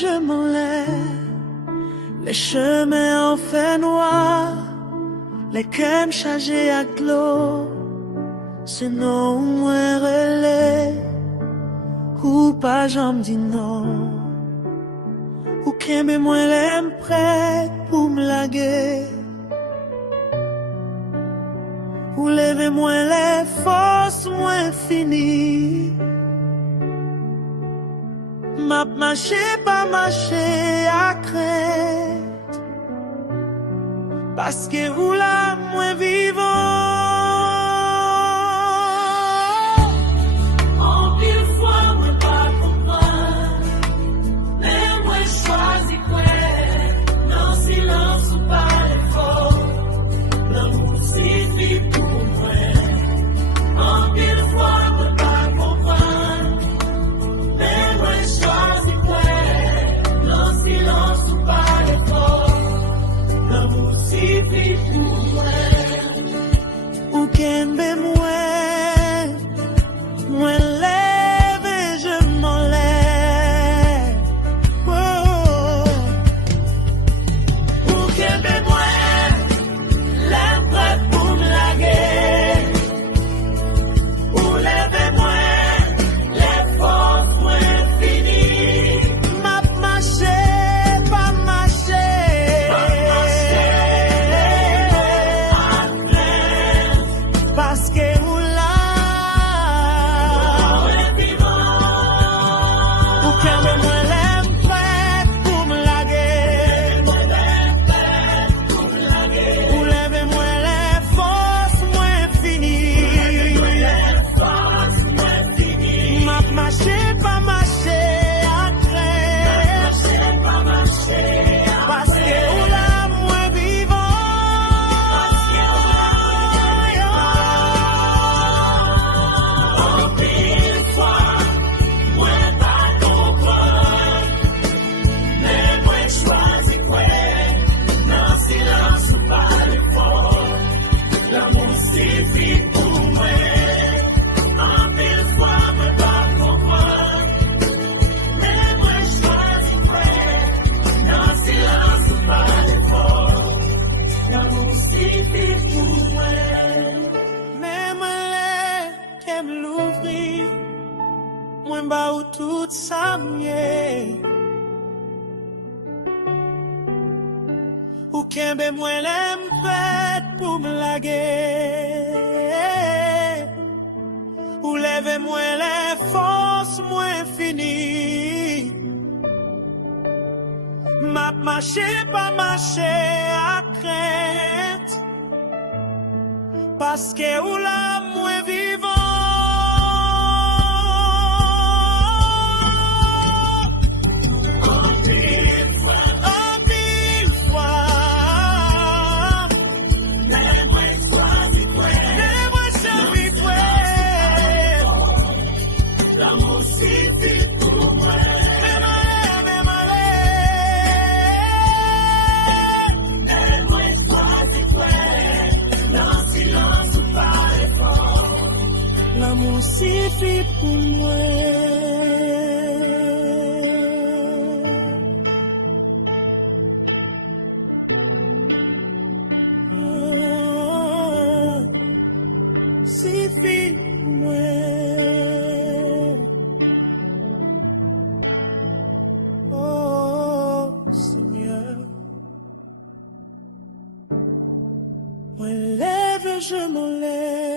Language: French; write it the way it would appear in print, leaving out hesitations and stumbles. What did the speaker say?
je m'enlève, les chemins en fait noir, les cœurs chargés à l'eau, sinon moi relais, ou pas j'en dis non, ou qu'aime moi l'aime prête pour me laguer, ou lever moi les forces moins finies. M'a marché pas marché à crainte, parce que vous là moins vivant. En pile fois moi pas comprendre, mais moi choisi quoi, dans silence ou pas l'effort, l'amour suffit pour moi. En pile fois moi pas comprendre, mais moi choisi quoi, dans silence ou pas l'effort, l'amour suffit pour moi. Ou qu'aime moi, moi lève et je m'enlève. Oh. Ou qu'aime moi, l'aime prête pour me laguer. Ou lève-moi, les forces moins finies. M'a marché, pas marché. Parce que vous là, ou qu'aime moi l'aime prête pour me laguer. Ou lève-moi les forces moins finies. M'a marché, pas marché à crèche. Parce que vous là, moins vivant. Même les qui aiment l'ouvrir, moi bah ou tout ça mieux. Ou qu'aime moi l'aime prête pour me laguer. Ou lève-moi les forces moins finies. M'a marché pas marché à crainte, parce que ou la moins vivant. En pile fois, les-moi choisi quoi, L'amour suffit pour moi. même allez. L'amour suffit pour moi. Suffit pour moi. Oh Seigneur, moi lève, je m'enlève.